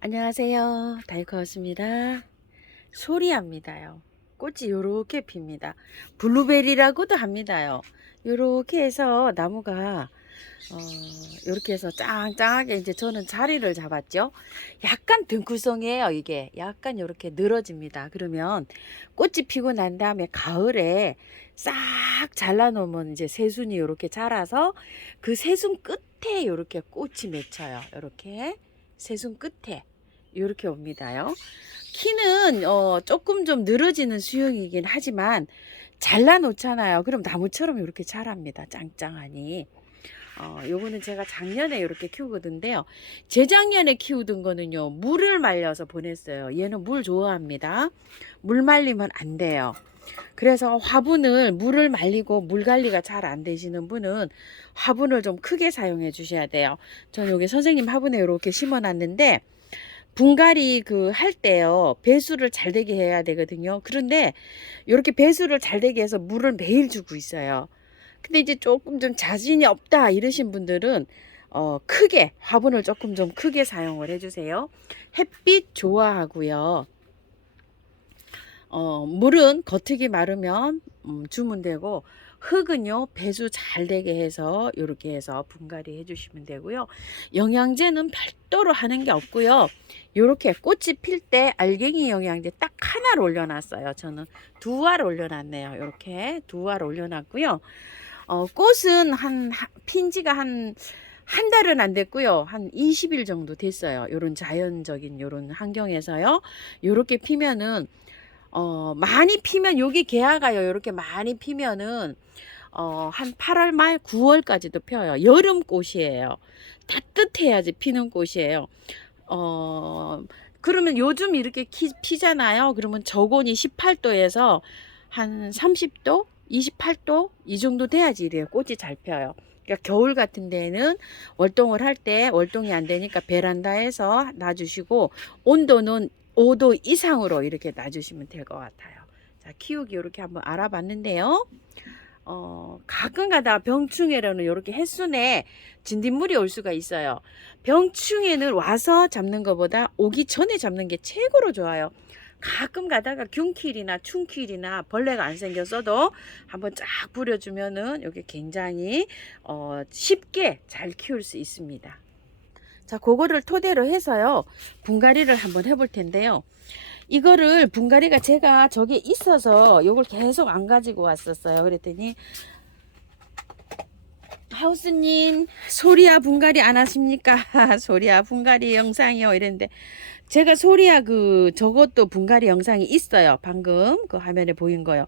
안녕하세요. 다이커였습니다. 소리합니다요. 꽃이 요렇게 핍니다. 블루베리라고도 합니다요. 요렇게 해서 나무가 요렇게 해서 짱짱하게 이제 저는 자리를 잡았죠. 약간 등쿨성이에요. 이게 약간 요렇게 늘어집니다. 그러면 꽃이 피고 난 다음에 가을에 싹 잘라 놓으면 이제 새순이 요렇게 자라서 그 새순 끝에 요렇게 꽃이 맺혀요. 요렇게 새순 끝에 요렇게 옵니다요. 키는 조금 좀 늘어지는 수영이긴 하지만 잘라 놓잖아요. 그럼 나무처럼 이렇게 자랍니다. 짱짱하니. 요거는 제가 작년에 이렇게 키우거든요. 재작년에 키우던 거는요, 물을 말려서 보냈어요. 얘는 물 좋아합니다. 물 말리면 안 돼요. 그래서 화분을 물을 말리고 물 관리가 잘 안 되시는 분은 화분을 좀 크게 사용해 주셔야 돼요. 저는 여기 선생님 화분에 이렇게 심어 놨는데 분갈이 그 할 때요, 배수를 잘 되게 해야 되거든요. 그런데 이렇게 배수를 잘 되게 해서 물을 매일 주고 있어요. 근데 이제 조금 좀 자신이 없다 이러신 분들은 크게 화분을 조금 좀 크게 사용을 해주세요. 햇빛 좋아하고요. 물은 겉흙이 마르면 주면 되고, 흙은요 배수 잘 되게 해서 이렇게 해서 분갈이 해주시면 되고요. 영양제는 별도로 하는 게 없고요. 이렇게 꽃이 필 때 알갱이 영양제 딱 하나를 올려놨어요. 저는 두 알 올려놨네요. 이렇게 두 알 올려놨고요. 꽃은 핀지가 한 달은 안 됐고요. 한 20일 정도 됐어요. 요런 자연적인 요런 환경에서요. 요렇게 피면은 많이 피면 여기 개화가요. 이렇게 많이 피면은 한 8월 말 9월까지도 펴요. 여름 꽃이에요. 따뜻해야지 피는 꽃이에요. 그러면 요즘 이렇게 피잖아요. 그러면 저온이 18도에서 한 30도, 28도 이 정도 돼야지 이래요. 꽃이 잘 펴요. 그러니까 겨울 같은 데는 월동을 할 때 월동이 안 되니까 베란다에서 놔주시고 온도는 5도 이상으로 이렇게 놔주시면 될 것 같아요. 자, 키우기 이렇게 한번 알아봤는데요. 가끔 가다가 병충해로는 이렇게 햇순에 진딧물이 올 수가 있어요. 병충해는 와서 잡는 것보다 오기 전에 잡는 게 최고로 좋아요. 가끔 가다가 균킬이나 충킬이나 벌레가 안 생겼어도 한번 쫙 뿌려주면은 이게 굉장히 쉽게 잘 키울 수 있습니다. 자, 그거를 토대로 해서요, 분갈이를 한번 해볼 텐데요. 이거를 분갈이가 제가 저게 있어서 요걸 계속 안 가지고 왔었어요. 그랬더니 하우스님, 소리야 분갈이 안 하십니까? 소리야 분갈이 영상이요 이랬는데, 제가 소리야 저것도 분갈이 영상이 있어요. 방금 그 화면에 보인 거요.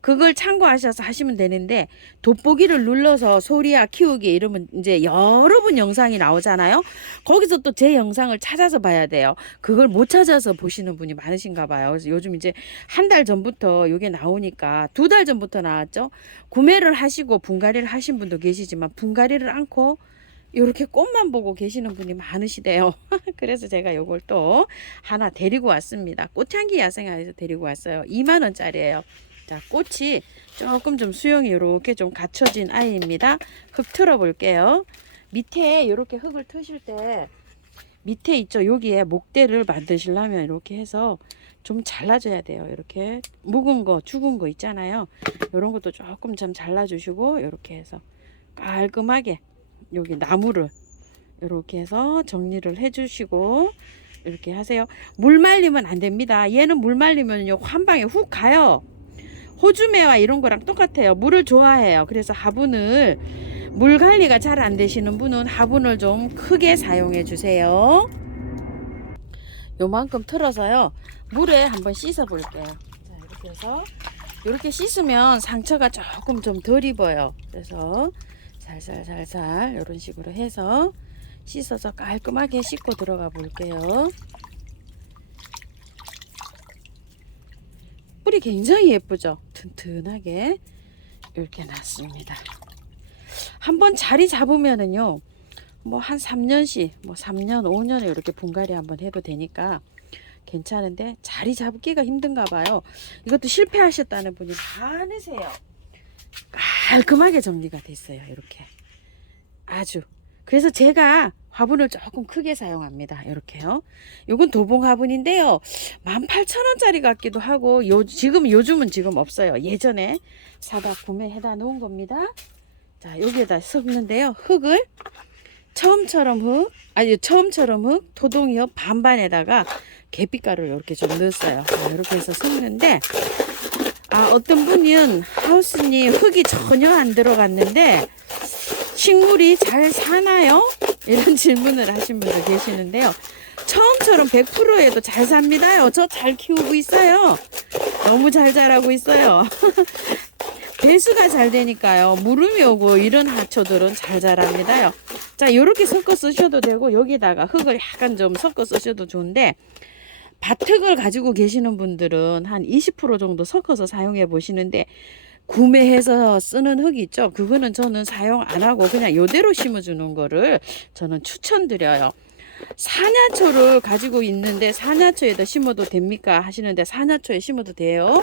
그걸 참고하셔서 하시면 되는데, 돋보기를 눌러서 소리야 키우기 이러면 이제 여러 분 영상이 나오잖아요. 거기서 또 제 영상을 찾아서 봐야 돼요. 그걸 못 찾아서 보시는 분이 많으신가 봐요. 그래서 요즘 이제 한 달 전부터 이게 나오니까, 두 달 전부터 나왔죠. 구매를 하시고 분갈이를 하신 분도 계시지만 분갈이를 않고 이렇게 꽃만 보고 계시는 분이 많으시대요. 그래서 제가 요걸 또 하나 데리고 왔습니다. 꽃향기 야생화에서 데리고 왔어요. 2만 원짜리예요. 자, 꽃이 조금 좀 수영이 이렇게 좀 갖춰진 아이입니다. 흙 틀어 볼게요. 밑에 이렇게 흙을 트실 때 밑에 있죠. 여기에 목대를 만드시려면 이렇게 해서 좀 잘라줘야 돼요. 이렇게 묵은 거, 죽은 거 있잖아요. 이런 것도 조금 좀 잘라주시고, 이렇게 해서 깔끔하게 여기 나무를 이렇게 해서 정리를 해주시고 이렇게 하세요. 물 말리면 안 됩니다. 얘는 물 말리면요 한 방에 훅 가요. 호주매와 이런 거랑 똑같아요. 물을 좋아해요. 그래서 화분을, 물 관리가 잘 안 되시는 분은 화분을 좀 크게 사용해 주세요. 요만큼 틀어서요 물에 한번 씻어 볼게요. 자, 이렇게 해서 이렇게 씻으면 상처가 조금 좀 덜 입어요. 그래서 살살살살 이런 식으로 해서 씻어서 깔끔하게 씻고 들어가 볼게요. 뿌리 굉장히 예쁘죠? 튼튼하게 이렇게 났습니다. 한번 자리 잡으면은요, 뭐 한 3년씩, 뭐 3년, 5년에 이렇게 분갈이 한번 해도 되니까 괜찮은데, 자리 잡기가 힘든가 봐요. 이것도 실패하셨다는 분이 많으세요. 깔끔하게 정리가 됐어요. 이렇게 아주. 그래서 제가 화분을 조금 크게 사용합니다. 이렇게요. 요건 도봉 화분인데요. 18,000원짜리 같기도 하고 요즘은 지금 없어요. 예전에 사다 구매해다 놓은 겁니다. 자, 여기에다 섞는데요. 흙을 처음처럼 흙, 토동이 흙 반반에다가 계피가루를 이렇게 좀 넣었어요. 자, 이렇게 해서 섞는데, 어떤 분은 하우스님 흙이 전혀 안 들어갔는데 식물이 잘 사나요? 이런 질문을 하신 분도 계시는데요. 처음처럼 100%에도 잘 삽니다요. 저 잘 키우고 있어요. 너무 잘 자라고 있어요. 배수가 잘 되니까요. 무름이 오고 이런 하초들은 잘 자랍니다요. 자, 이렇게 섞어 쓰셔도 되고 여기다가 흙을 약간 좀 섞어 쓰셔도 좋은데, 밭흙을 가지고 계시는 분들은 한 20% 정도 섞어서 사용해 보시는데, 구매해서 쓰는 흙이 있죠. 그거는 저는 사용 안 하고 그냥 이대로 심어주는 거를 저는 추천드려요. 산야초를 가지고 있는데 산야초에다 심어도 됩니까? 하시는데 산야초에 심어도 돼요.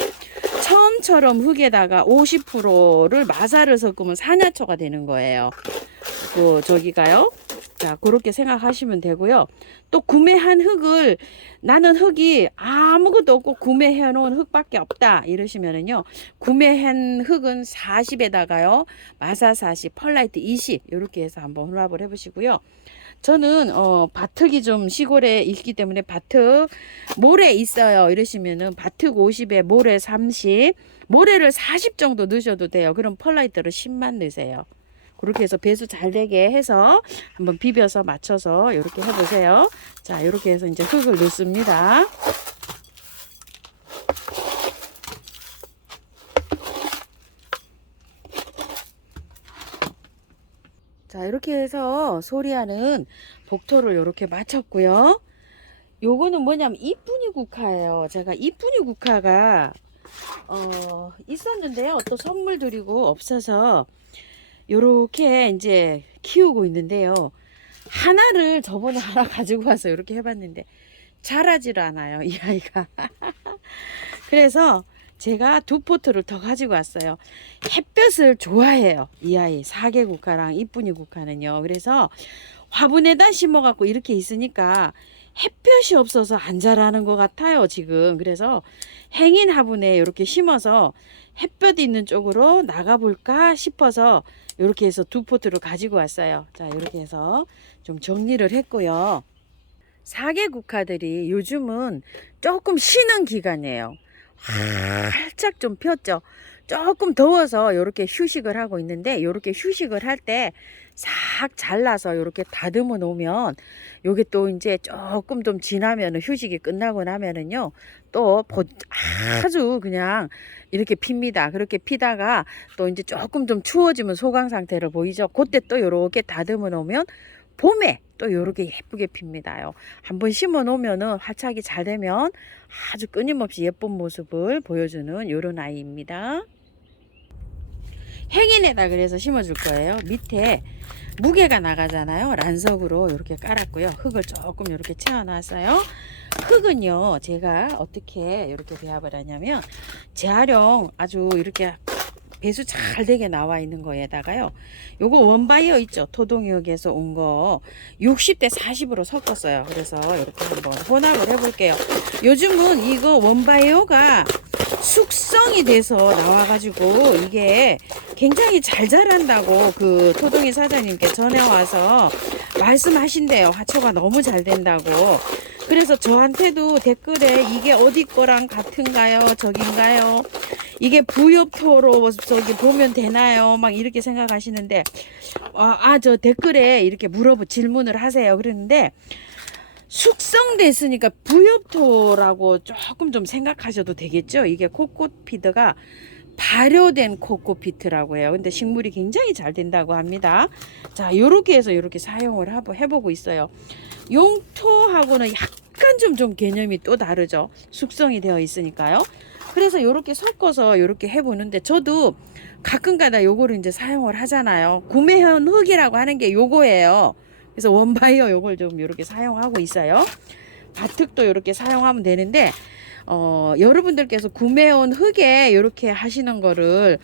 처음처럼 흙에다가 50%를 마사를 섞으면 산야초가 되는 거예요. 저기가요. 자, 그렇게 생각하시면 되고요. 또 구매한 흙을 나는 흙이 아무것도 없고 구매해 놓은 흙밖에 없다 이러시면은요. 구매한 흙은 40에다가요. 마사 40, 펄라이트 20 이렇게 해서 한번 혼합을 해 보시고요. 저는 밭흙이 좀 시골에 있기 때문에 밭흙 모래 있어요 이러시면은 밭흙 50에 모래 30, 모래를 40 정도 넣으셔도 돼요. 그럼 펄라이트를 10만 넣으세요. 그렇게 해서 배수 잘 되게 해서 한번 비벼서 맞춰서 이렇게 해보세요. 자, 이렇게 해서 이제 흙을 넣습니다. 자, 이렇게 해서 소리하는 복토를 이렇게 마쳤고요. 요거는 뭐냐면 이쁜이 국화예요. 제가 이쁜이 국화가 있었는데요. 또 선물 드리고 없어서 요렇게 이제 키우고 있는데요. 하나를 저번에 하나 가지고 와서 이렇게 해봤는데 자라질 않아요, 이 아이가. 그래서 제가 2포트를 더 가지고 왔어요. 햇볕을 좋아해요, 이 아이. 사계 국화랑 이쁜이 국화는요. 그래서 화분에다 심어갖고 이렇게 있으니까 햇볕이 없어서 안 자라는 것 같아요, 지금. 그래서 행인 화분에 이렇게 심어서 햇볕 있는 쪽으로 나가볼까 싶어서 이렇게 해서 2포트를 가지고 왔어요. 자, 이렇게 해서 좀 정리를 했고요. 사계 국화들이 요즘은 조금 쉬는 기간이에요. 활짝 좀 폈죠. 조금 더워서 이렇게 휴식을 하고 있는데, 이렇게 휴식을 할 때 싹 잘라서 이렇게 다듬어 놓으면 요게 또 이제 조금 좀 지나면은 휴식이 끝나고 나면은요 또 아주 그냥 이렇게 핍니다. 그렇게 피다가 또 이제 조금 좀 추워지면 소강 상태를 보이죠. 그때 또 이렇게 다듬어 놓으면 봄에 또 요렇게 예쁘게 핍니다요. 한번 심어 놓으면은 활착이 잘 되면 아주 끊임없이 예쁜 모습을 보여주는 요런 아이입니다. 행인에다 그래서 심어줄 거예요. 밑에 무게가 나가잖아요. 란석으로 이렇게 깔았고요. 흙을 조금 이렇게 채워놨어요. 흙은요, 제가 어떻게 이렇게 배합을 하냐면 재활용 아주 이렇게 배수 잘 되게 나와 있는 거에다가요, 요거 원바이어 있죠, 토동역에서 온 거 60대 40으로 섞었어요. 그래서 이렇게 한번 혼합을 해볼게요. 요즘은 이거 원바이어가 숙성이 돼서 나와가지고 이게 굉장히 잘 자란다고 그 토동이 사장님께 전해와서 말씀하신대요. 하초가 너무 잘 된다고. 그래서 저한테도 댓글에 이게 어디 거랑 같은가요? 저긴가요? 이게 부엽토로 저기 보면 되나요? 막 이렇게 생각하시는데, 저 댓글에 이렇게 질문을 하세요. 그랬는데, 숙성됐으니까 부엽토라고 조금 좀 생각하셔도 되겠죠? 이게 코코피드가 발효된 코코피트라고 해요. 근데 식물이 굉장히 잘 된다고 합니다. 자, 요렇게 해서 요렇게 사용을 해보고 있어요. 용토하고는 약간 좀 개념이 또 다르죠. 숙성이 되어 있으니까요. 그래서 요렇게 섞어서 요렇게 해보는데, 저도 가끔가다 요거를 이제 사용을 하잖아요. 구매한 흙이라고 하는 게 요거예요. 그래서 원바이어 요걸 좀 이렇게 사용하고 있어요. 밭흙도 이렇게 사용하면 되는데, 여러분들께서 구매온 흙에 이렇게 하시는 거를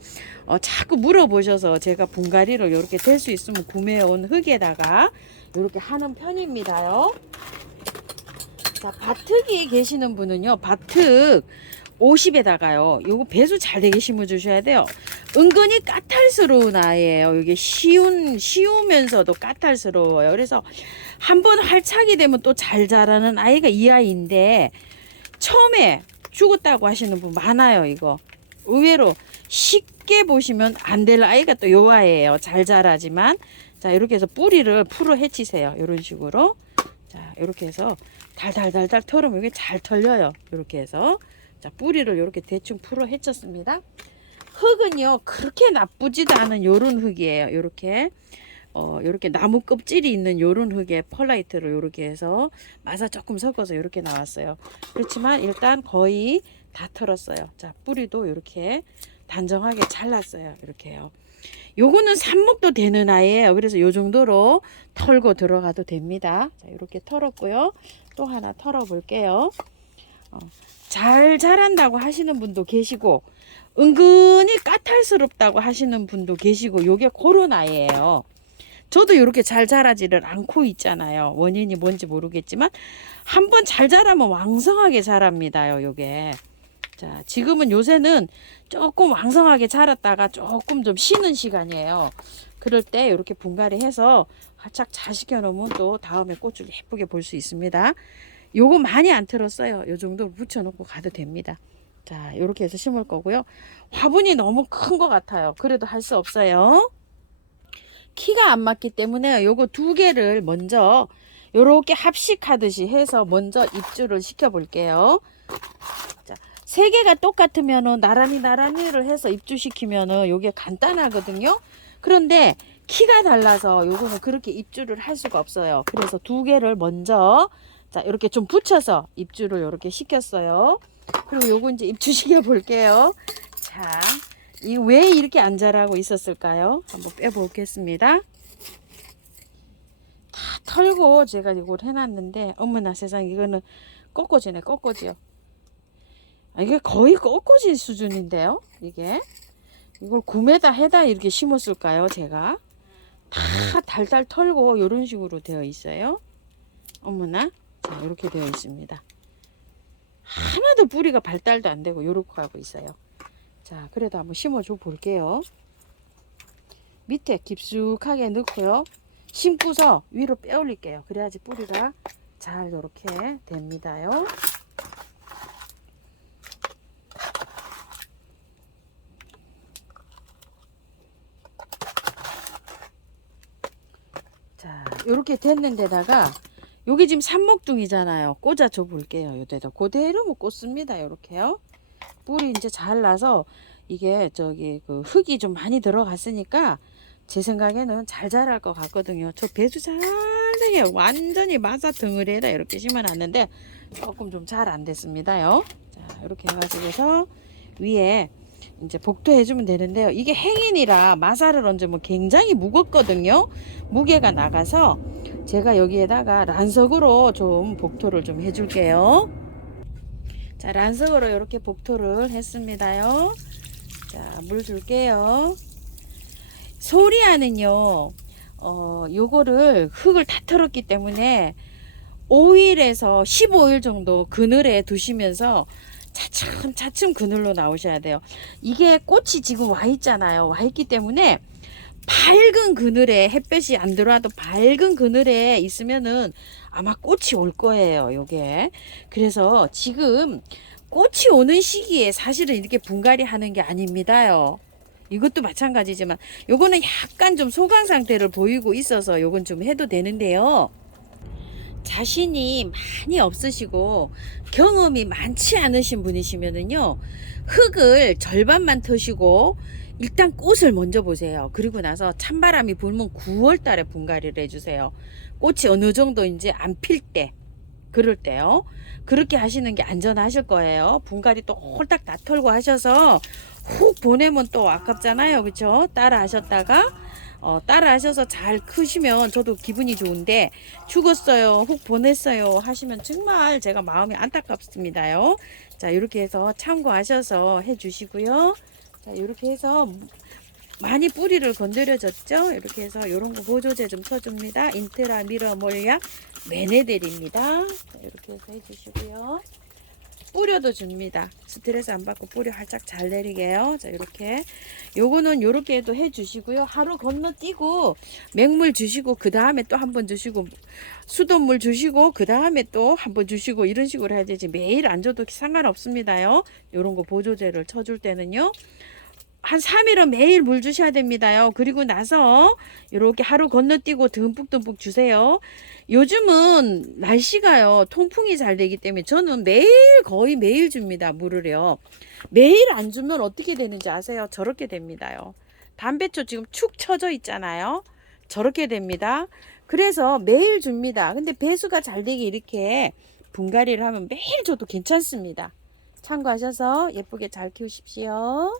자꾸 물어보셔서 제가 분갈이를 이렇게 될 수 있으면 구매온 흙에다가 이렇게 하는 편입니다요. 자, 바특이 계시는 분은요, 바특 50에다가요, 요거 배수 잘 되게 심어 주셔야 돼요. 은근히 까탈스러운 아이예요. 이게 쉬우면서도 까탈스러워요. 그래서 한번 활착이 되면 또 잘 자라는 아이가 이 아이인데, 처음에 죽었다고 하시는 분 많아요. 이거 의외로 쉽게 보시면 안 될 아이가 또 요 아이예요. 잘 자라지만, 자, 이렇게 해서 뿌리를 풀어 헤치세요. 이런 식으로. 자, 이렇게 해서 달달달달 털으면 이게 잘 털려요. 이렇게 해서, 자, 뿌리를 이렇게 대충 풀어 헤쳤습니다. 흙은요, 그렇게 나쁘지도 않은 요런 흙이에요. 요렇게 요렇게 나무 껍질이 있는 요런 흙에 펄라이트를 요렇게 해서 마사 조금 섞어서 요렇게 나왔어요. 그렇지만 일단 거의 다 털었어요. 자, 뿌리도 요렇게 단정하게 잘랐어요. 이렇게요. 요거는 삽목도 되는 아이예요. 그래서 요 정도로 털고 들어가도 됩니다. 자, 이렇게 털었고요. 또 하나 털어 볼게요. 잘 자란다고 하시는 분도 계시고, 은근히 까탈스럽다고 하시는 분도 계시고, 요게 그런 아이예요. 저도 이렇게 잘 자라지를 않고 있잖아요. 원인이 뭔지 모르겠지만 한번 잘 자라면 왕성하게 자랍니다요. 요게. 자, 지금은 요새는 조금 왕성하게 자랐다가 조금 좀 쉬는 시간이에요. 그럴 때 이렇게 분갈이 해서 활짝 자식여 놓으면 또 다음에 꽃을 예쁘게 볼 수 있습니다. 요거 많이 안 틀었어요. 요 정도 붙여놓고 가도 됩니다. 자, 이렇게 해서 심을 거고요. 화분이 너무 큰 것 같아요. 그래도 할 수 없어요. 키가 안 맞기 때문에 요거 두 개를 먼저 요렇게 합식하듯이 해서 먼저 입주를 시켜 볼게요. 자, 세 개가 똑같으면은 나란히를 해서 입주시키면은 요게 간단하거든요. 그런데 키가 달라서 요거는 그렇게 입주를 할 수가 없어요. 그래서 두 개를 먼저, 자, 이렇게 좀 붙여서 입주를 이렇게 시켰어요. 그리고 요거 이제 입주시켜 볼게요. 자, 이 왜 이렇게 안 자라고 있었을까요? 한번 빼보겠습니다. 다 털고 제가 이걸 해놨는데, 어머나 세상, 이거는 꺾어지네. 꺾어지요. 아, 이게 거의 꺾어질 수준인데요. 이걸 구매다 해다 이렇게 심었을까요? 제가 다 달달 털고 이런 식으로 되어 있어요. 어머나, 자, 이렇게 되어 있습니다. 하나도 뿌리가 발달도 안 되고 이렇게 하고 있어요. 자, 그래도 한번 심어줘 볼게요. 밑에 깊숙하게 넣고요. 심고서 위로 빼 올릴게요. 그래야지 뿌리가 잘 이렇게 됩니다요. 자, 이렇게 됐는 데다가 여기 지금 삽목둥이잖아요. 꽂아줘 볼게요. 요데다 그대로 뭐 꽂습니다. 이렇게요. 뿌리 이제 잘 나서 이게 저기 그 흙이 좀 많이 들어갔으니까 제 생각에는 잘 자랄 것 같거든요. 저 배수 잘 되게 완전히 마사 덩어리에다 이렇게 심어놨는데 조금 좀 잘 안 됐습니다요. 자, 이렇게 해가지고서 위에 이제 복도해주면 되는데요. 이게 행인이라 마사를 얹으면 굉장히 무겁거든요. 무게가 나가서 제가 여기에다가 란석으로 좀 복토를 좀 해줄게요. 자, 란석으로 이렇게 복토를 했습니다요. 자, 물 줄게요. 소리아는요, 요거를 흙을 다 털었기 때문에 5일에서 15일 정도 그늘에 두시면서 차츰 그늘로 나오셔야 돼요. 이게 꽃이 지금 와 있잖아요. 와 있기 때문에 밝은 그늘에, 햇볕이 안 들어와도 밝은 그늘에 있으면은 아마 꽃이 올 거예요. 요게. 그래서 지금 꽃이 오는 시기에 사실은 이렇게 분갈이 하는 게 아닙니다요. 이것도 마찬가지지만 요거는 약간 좀 소강 상태를 보이고 있어서 요건 좀 해도 되는데요. 자신이 많이 없으시고 경험이 많지 않으신 분이시면은요, 흙을 절반만 터시고 일단 꽃을 먼저 보세요. 그리고 나서 찬바람이 불면 9월 달에 분갈이를 해주세요. 꽃이 어느 정도 이제 안 필 때, 그럴 때요. 그렇게 하시는 게 안전하실 거예요. 분갈이 또 홀딱 다 털고 하셔서 훅 보내면 또 아깝잖아요. 그쵸? 따라 하셨다가 따라 하셔서 잘 크시면 저도 기분이 좋은데, 죽었어요, 훅 보냈어요 하시면 정말 제가 마음이 안타깝습니다요. 자, 이렇게 해서 참고하셔서 해 주시고요. 자, 이렇게 해서 많이 뿌리를 건드려졌죠. 이렇게 해서 이런 거 보조제 좀 쳐줍니다. 인트라 미러 몰약 메네델입니다. 이렇게 해서 해주시고요. 뿌려도 줍니다. 스트레스 안 받고 뿌려 활짝 잘 내리게요. 자, 이렇게 요거는 요렇게도 해주시고요. 하루 건너뛰고 맹물 주시고 그 다음에 또 한 번 주시고 수돗물 주시고 그 다음에 또 한 번 주시고 이런 식으로 해야 되지 매일 안 줘도 상관없습니다요. 요런 거 보조제를 쳐줄 때는요. 한 3일은 매일 물 주셔야 됩니다요. 그리고 나서 이렇게 하루 건너뛰고 듬뿍듬뿍 주세요. 요즘은 날씨가요. 통풍이 잘 되기 때문에 저는 매일 거의 매일 줍니다. 물을요. 매일 안 주면 어떻게 되는지 아세요? 저렇게 됩니다요. 담배초 지금 축 처져 있잖아요. 저렇게 됩니다. 그래서 매일 줍니다. 근데 배수가 잘 되게 이렇게 분갈이를 하면 매일 줘도 괜찮습니다. 참고하셔서 예쁘게 잘 키우십시오.